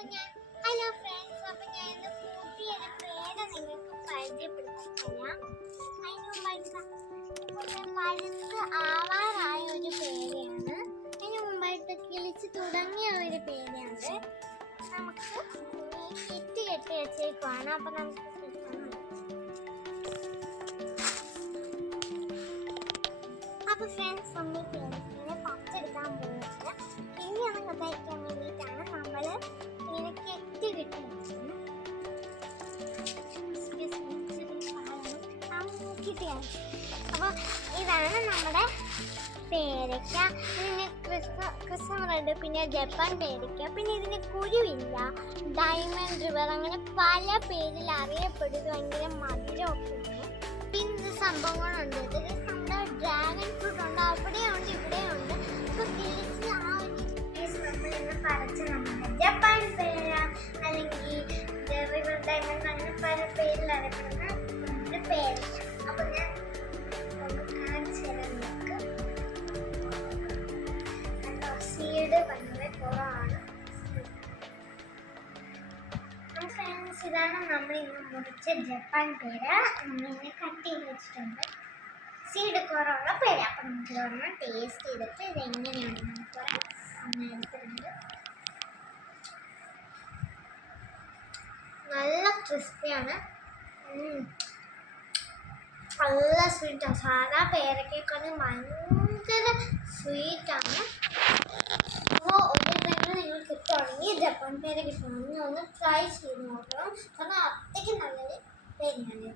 Hello friends, ഞാൻ ഇന്ന് പുതിയൊരു പേര് നിങ്ങൾക്ക് പരിചയപ്പെടുത്തിത്തരാം. പഴുത്ത് ആവാറായ ഒരു പേരയാണ്. അതിന് മുമ്പായിട്ട് കിളിച്ച് തുടങ്ങിയ ഒരു പേരയാണ്. നമുക്ക് കിറ്റ് കെട്ടി വെച്ചേക്കുവാണ്. അപ്പൊ നമുക്ക് ഫ്രണ്ട്സ് നമ്മൾ പേരക്കിനെ പറിച്ചെടുക്കാൻ പോകുന്നത് ഇനിയാണ് കഴിക്കാൻ വേണ്ടിയിട്ടാണ് നമ്മൾ ഇങ്ങനെ കെട്ടി കിട്ടി അപ്പോൾ ഇതാണ് നമ്മുടെ പേരയ്ക്ക. ഇതിന് ക്രിസ്മസ് റെഡ്, പിന്നെ ജപ്പാൻ പേരയ്ക്ക, പിന്നെ ഇതിന് കുരുവില്ല, ഡയമണ്ട് റിവർ, അങ്ങനെ പല പേരിൽ അറിയപ്പെടുന്നത്. ഭയങ്കര മധുരമൊക്കെ ഉണ്ട്. പിന്നെ സംഭവങ്ങളുണ്ട്. ഇതിൽ നമ്മുടെ ഡ്രാഗൺ ഫ്രൂട്ട് ഉണ്ട്, അവിടെയുണ്ട് ഇവിടെയുണ്ട്. അപ്പോൾ കിളിച്ച് ആ ഒരു നമ്മൾ ഇന്ന് പറിച്ച് നമ്മുടെ ജപ്പാൻ പേര അല്ലെങ്കിൽ റിവർ ഡയമണ്ട് അങ്ങനെ പല പേരിൽ അറിയപ്പെടുന്ന നമ്മുടെ പേരയ്ക്ക. അപ്പോൾ ഞാൻ കാണിച്ചു തരാം നിങ്ങൾക്ക്. സീഡ് വളരെ കുറവാണ്. ഫ്രണ്ട്സ്, ഇതാണ് നമ്മൾ ഇന്ന് മുറിച്ച ജപ്പാൻ പേര. നമ്മളിങ്ങനെ കട്ട് ചെയ്ത് വെച്ചിട്ടുണ്ട്. സീഡ് കുറവുള്ള പേര. അപ്പം നമുക്ക് ഇതൊന്ന് ടേസ്റ്റ് ചെയ്തിട്ട് ഇതെങ്ങനെയാണ് നമുക്ക് പറയാം. എടുത്തിട്ടുണ്ട്. നല്ല ക്രിസ്പിയാണ്, നല്ല സ്വീറ്റാണ്. സാധാ പേരക്കേക്കാളും ഭയങ്കര സ്വീറ്റാണ്. അപ്പോൾ ഒരു പേര് നിങ്ങൾ കിട്ടുവാണെങ്കിൽ ജപ്പാൻ പേര കിട്ടുവാണെങ്കിൽ ഒന്ന് ട്രൈ ചെയ്ത് നോക്കണം. കാരണം അത്രയ്ക്ക് നല്ലൊരു പേരാണ്.